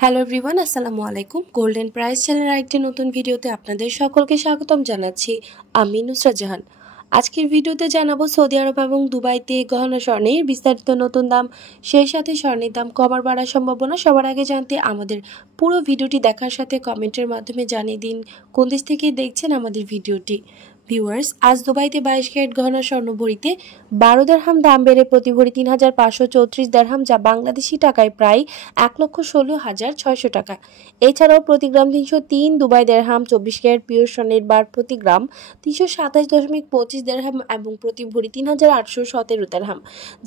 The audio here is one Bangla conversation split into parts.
হ্যালো এভরিওয়ান, আসসালামু আলাইকুম। গোল্ডেন প্রাইস চ্যানেলের আরেকটি নতুন ভিডিওতে আপনাদের সকলকে স্বাগতম জানাচ্ছি। আমি নুসরাত জাহান। আজকের ভিডিওতে জানাবো সৌদি আরব এবং দুবাইতে গহনা স্বর্ণের বিস্তারিত নতুন দাম, সেই সাথে স্বর্ণের দাম কমার বাড়ার সম্ভাবনা। সবার আগে জানতে আমাদের পুরো ভিডিওটি দেখার সাথে কমেন্টের মাধ্যমে জানিয়ে দিন কোন দেশ থেকে দেখছেন আমাদের ভিডিওটি। ভিউয়ার্স, আজ দুবাইতে 22 ক্যারেট গহনা স্বর্ণ ভরিতে 12 দিরহাম দাম বেড়ে প্রতি ভরি 3,534 দিরহাম, যা বাংলাদেশি টাকায় প্রায় 1,16,600 টাকা। এছাড়াও প্রতি গ্রাম 303 দুবাই দিরহাম, 24 ক্যারেট পিওর স্বর্ণের বার প্রতি গ্রাম 327.25 দিরহাম এবং প্রতি ভরি 3,817 দিরহাম,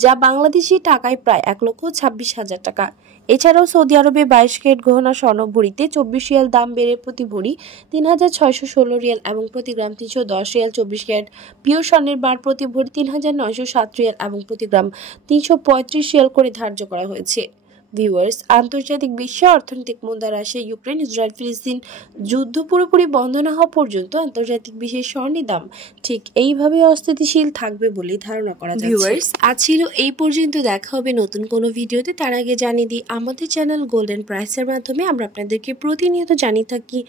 যা বাংলাদেশি টাকায় প্রায় 1,26,000 টাকা। এছাড়াও সৌদি আরবে 22 ক্যারেট গহনা স্বর্ণ ভরিতে 24 রিয়াল দাম বেড়ে প্রতি ভরি 3,616 রিয়াল এবং প্রতি গ্রাম 310 রিয়াল। 24 ক্যারেট পিওর স্বর্ণের বার প্রতি ভরি 3,907 রিয়াল এবং প্রতি গ্রাম 335 রিয়াল করে ধার্য করা হয়েছে। ভিউয়ার্স, আন্তর্জাতিক বিশ্ব অর্থনৈতিক মুদ্রা রাশিয়া, ইউক্রেন, ইসরায়েল, ফিলিস্তিন যুদ্ধ পুরোপুরি বন্ধ না হওয়া পর্যন্ত আন্তর্জাতিক বিশ্বের স্বর্ণের দাম ঠিক এইভাবে অস্থিতিশীল থাকবে বলে ধারণা করা যাচ্ছে। ভিউয়ার্স, আজ ছিল এই পর্যন্ত। দেখা হবে নতুন কোনো ভিডিওতে। তার আগে জানিয়ে দিই, আমাদের চ্যানেল গোল্ডেন প্রাইসের মাধ্যমে আমরা আপনাদেরকে প্রতিনিয়ত জানিয়ে থাকি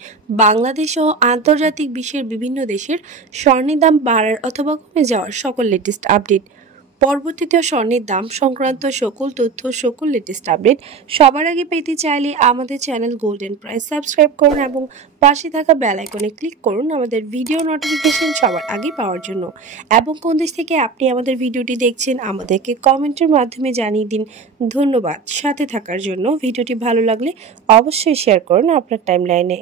বাংলাদেশ ও আন্তর্জাতিক বিশ্বের বিভিন্ন দেশের স্বর্ণের দাম বাড়ার অথবা কমে যাওয়ার সকল লেটেস্ট আপডেট। পরবর্তীতে স্বর্ণের দাম সংক্রান্ত সকল তথ্য, সকল লেটেস্ট আপডেট সবার আগে পেতে চাইলে আমাদের চ্যানেল গোল্ডেন প্রাইস সাবস্ক্রাইব করুন এবং পাশে থাকা বেল আইকনে ক্লিক করুন আমাদের ভিডিও নোটিফিকেশন সবার আগে পাওয়ার জন্য। এবং কোন দেশ থেকে আপনি আমাদের ভিডিওটি দেখছেন আমাদেরকে কমেন্টের মাধ্যমে জানিয়ে দিন। ধন্যবাদ সাথে থাকার জন্য। ভিডিওটি ভালো লাগলে অবশ্যই শেয়ার করুন আপনার টাইমলাইনে।